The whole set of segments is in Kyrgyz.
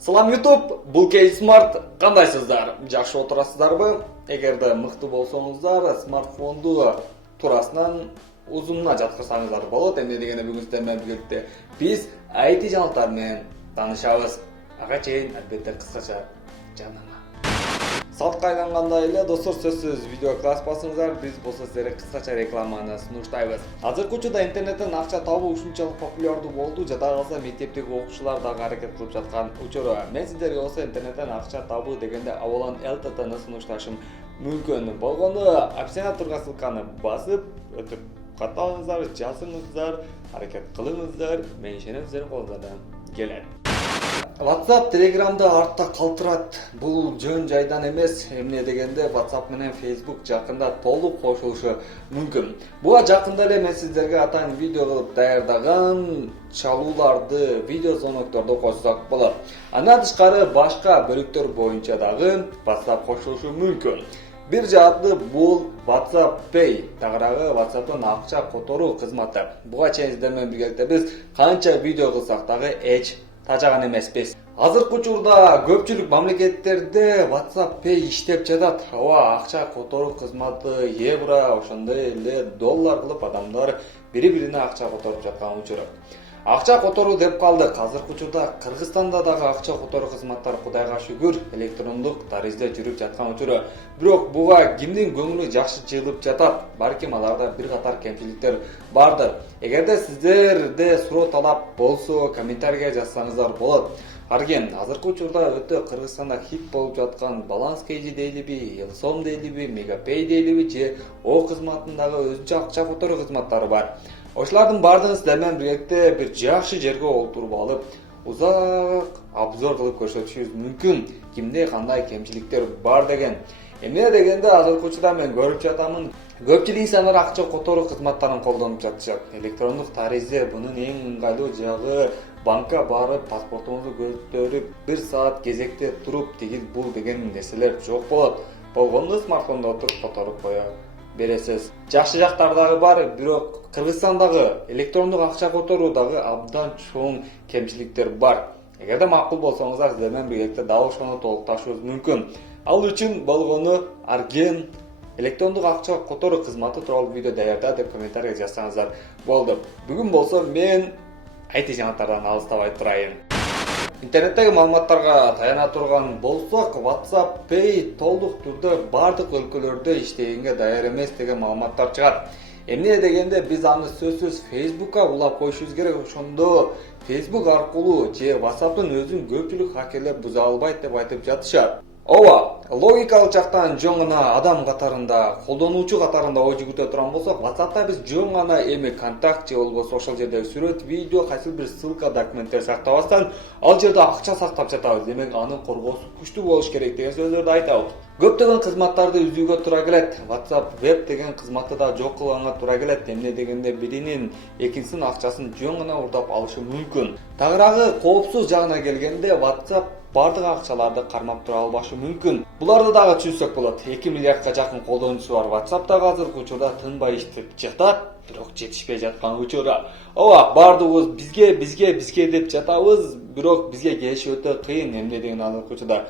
Салам YouTube, бұл Кей Смарт, қандайсыздар? Жақшы отырасыздарбы? Егерде мықты болсоңуздар, смартфонду турасынан узунуна жаткырсаңыздар болот. Эмне дегенде бүгүн сиздер менен бирге биз IT жаңылыктар менен таанышабыз. Ага чейин албетте кыскача жарнама. Салтка айлангандай эле достор, сөзсүз видео класс басыңыздар, биз болсо сиздерге кыскача рекламаны сунуштайбыз. Азыркы учурда интернеттен акча табуу ушунчалык популярдуу болду, жада калса мектептеги окуучулар дагы аракет кылып жаткан учуру. Мен сиздерге болсо интернеттен акча табуу дегенде Авалон LTT'ны сунушташым мүмкүн. Болгону описание турган ссылканы басып өтүп катталыңыздар, жазыңыздар, аракет кылыңыздар, мен ишенем сиздердин колуңуздан келет. WhatsApp, Telegram'da артта калтырат. Бул жөн жайдан эмес. Эмне дегенде WhatsApp менен Facebook жакында толук кошулушу мүмкүн. Буга жакында эле мен сиздерге атайын видео кылып даярдаган чалууларды, видео звонокторду кошсок болот. Андан тышкары башка бөлүктөр боюнча дагы WhatsApp кошулушу мүмкүн. Бир жааты бул WhatsApp Pay, тагыраагы WhatsApp'тын акча которуу кызматы. Буга чейин сиздер менен биргеликте биз канча видео кылсак дагы эч тажаган эмеспиз. Азыркы учурда көпчүлүк мамлекеттерде WhatsApp Pay иштеп жатат. Акча которуу кызматы евро, ошондой эле доллар кылып адамдар бири-бирине акча которуп жаткан учуру. Акча которуу деп калдык. Азыркы учурда Кыргызстанда дагы акча которуу кызматтары кудайга шүгүр электрондук таризде жүрүп жаткан учуру. Бирок буга кимдин көңүлү жакшы жыйылып жатат? Балким аларда бир катар кемчиликтер бардыр. Эгерде сиздерде суроо талап болсо, комментарийге жазсаңыздар болот. Арген, азыркы учурда өтө Кыргызстанда хит болуп жаткан Баланс Кейжи дейлиби, Элсом дейлиби, Мегапей дейлиби же О кызматындагы өзүнчө акча которуу кызматтары бар. Ошолардын баардыгын сиздер менен биргеликте бир жакшы жерге олтуруп алып, узак обзор кылып көрсөтүшүбүз мүмкүн. Кимде кандай кемчиликтер бар деген. Эмне дегенде азыркы учурда мен көрүп жатамын, көпчүлүк инсандар акча которуу кызматтарын колдонуп жатышат. Электрондук таризде бунун эң ыңгайлуу жагы банкка барып, паспортуңузду көтөрүп, 1 саат кезекте туруп, тигил бул деген нерселер жок болот. Болгону смартфондо отуруп которуп кое бересиз. Жакшы жактары дагы бар, бирок Кыргызстандагы электрондук акча которуудагы абдан чоң кемчиликтер бар. Эгерде макул болсоңуздар, сиздер менен биргеликте дал ошону толукташыбыз мүмкүн. Ал үчүн болгону Арген электрондук акча которуу кызматы тууралуу видео даярда деп комментарийге жазсаңыздар болду. Бүгүн болсо мен IT жаңылыктардан алыстабай турайын. Интернеттеги маалыматтарга таяна турган болсок, WhatsApp Pay толук түрдө бардык өлкөлөрдө иштегенге даяр эмес деген маалыматтар чыгат. Эмне дегенде биз аны сөзсүз Facebook'ка улап коюшубуз керек. Ошондо Facebook аркылуу же WhatsApp'тын өзүн көпчүлүк хакерлер буза албайт деп айтып жатышат. Ооба, логикалык жактан жөн гана адам катарында, колдонуучу катарында ой жүгүртө турган болсок, WhatsApp'та биз жөн гана эми контакт же болбосо ошол жердеги сүрөт, видео, кайсы бир ссылка, документтер сактабастан, ал жерде акча сактап жатабыз. Демек, анын коргоосу күчтүү болуш керек деген сөздөрдү айтабыз. Көптөгөн кызматтарды үзүүгө туура келет. WhatsApp Web деген кызматты да жок кылганга туура келет. Эмне дегенде биринин экинчисинин акчасын жөн гана урдап алышы мүмкүн. Тагыраагы коопсуз жагына келгенде WhatsApp бардык акчаларды кармап тура албашы мүмкүн. Буларды дагы түшүнсөк болот. 2 миллиардка жакын колдонуучусу бар WhatsApp'тагы азыркы учурда тынбай иштеп жатат, бирок жетишпей жаткан учуру. Ооба, бардыгыбыз бизге деп жатабыз, бирок бизге келиши өтө кыйын. Эмне деген азыркы учурда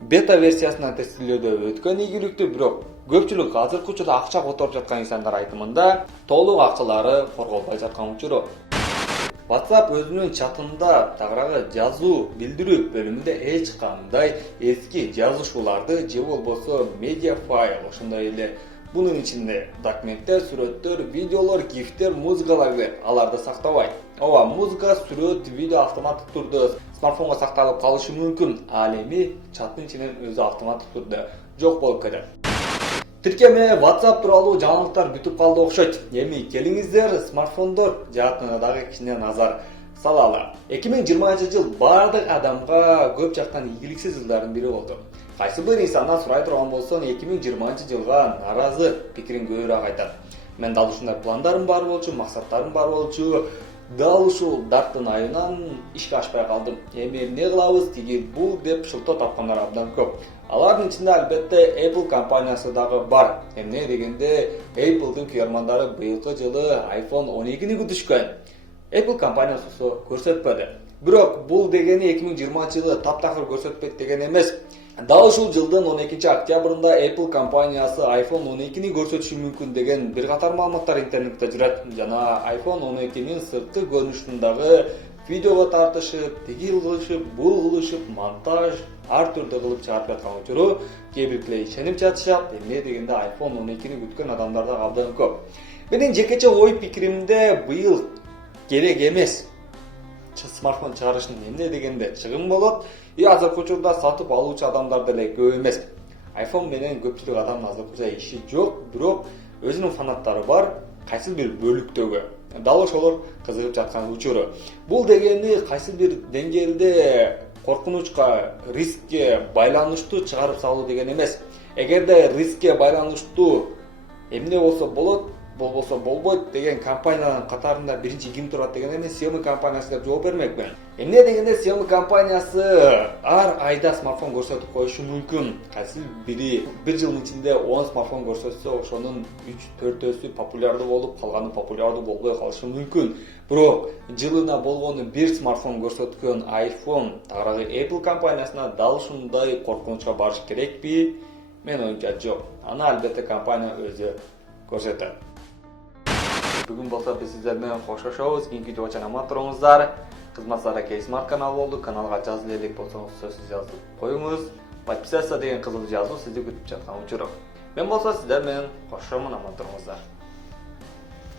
бета версиясынан тестилөөдө өткөн ийгиликтүү, бирок көпчүлүк азыркы учурда акча которуп жаткан инсандар айтымында толук акчалары корголбой жаткан учуру. WhatsApp өзүнүн чатында тагыраагы жазуу билдирүү бөлүмүндө эч кандай эски жазышууларды же болбосо медиа файл, ошондой эле бунун ичинде документтер, сүрөттөр, видеолор, гифтер, музыкалар бар. Аларды сактабайт. Ооба, музыка, сүрөт, видео автоматтык түрдө смартфонго сакталып калышы мүмкүн. Ал эми чаттын ичинен өзү автоматтык түрдө жок болуп кетет. Тиркеме WhatsApp тууралуу жаңылыктар бүтүп калды окшойт. Эми келиңиздер смартфондор жаатына дагы кичине назар салалы. 2020 жыл бардык адамга көп жактан ийгиликсиз жылдардын бири болду. Кайсы бир инсандан сурай турган болсоң, 2020 жылга наразы пикирин көбүрөөк айтат. Мен дал ушундай пландарым бар болчу, максаттарым бар болчу. Дал ушул дарттын айынан ишке ашпай калдым. Эми эмне кылабыз, тиги бул деп шылтоо тапкандар абдан көп. Алардын ичинде албетте Apple компаниясы дагы бар. Эмне дегенде Apple'дын күйөрмандары быйылкы жылы iPhone 12-ни күтүшкөн. Apple компаниясы көрсөтпөдү. Бирок бул дегени 2020-жылы таптакыр көрсөтпөйт деген эмес. Дал ушул жылдын 12-октябрында Apple компаниясы iPhone 12-ни көрсөтүшү мүмкүн деген бир катар маалыматтар интернетте жүрөт. Жана iPhone 12-нин сырткы көрүнүшүн дагы видеого тартышып, тиги кылышып, бул кылышып, монтаж ар түрдө кылып чыгарып жаткан учуру кээ бирлер ишенип жатышат. Эмне дегенде iPhone 12-ни күткөн адамдар да абдан көп. Менин жекече ой пикиримде быйыл керек эмес. Смартфон чыгарышын эмне дегенде чыгым болот. Азыркы учурда сатып алуучу адамдар деле көп эмес. iPhone менен көпчүлүк адамдын азыркыча иши жок, бирок өзүнүн фанаттары бар, кайсы бир бөлүктөгү. Дал ошолор кызыгып жаткан учуру. Бул дегени кайсы бир деңгээлде коркунучка, рискке байланыштуу чыгарып салуу деген эмес. Эгерде рискке байланыштуу эмне болсо болот, болбосо болбойт деген компаниянын катарында биринчи ким турат деген эми Xiaomi компаниясы деп жооп бермекмин. Эмне дегенде Xiaomi компаниясы ар айда смартфон көрсөтүп коюшу мүмкүн. Кайсы бири бир жылдын ичинде 10 смартфон көрсөтсө, ошонун 3-4өсү популярдуу болуп, калганы популярдуу болбой калышы мүмкүн. Бирок жылына болгону бир смартфон көрсөткөн iPhone тагыраагы Apple компаниясына дал ушундай коркунучка барыш керекпи? Мен оюмча жок. Аны албетте компания өзү көрсөтөт. Бүгүн болсо биз сиздер менен коштошобуз. Кийинки видеого чейин аман туруңуздар. Кызматсыздар Кейсмарт каналы болду. Каналга жазып элек болсоңуз сөзсүз жазып коюңуз. Подписаться деген кызыл жазуу сизди күтүп жаткан учуру. Мен болсо сиздер менен коштошомун, аман туруңуздар.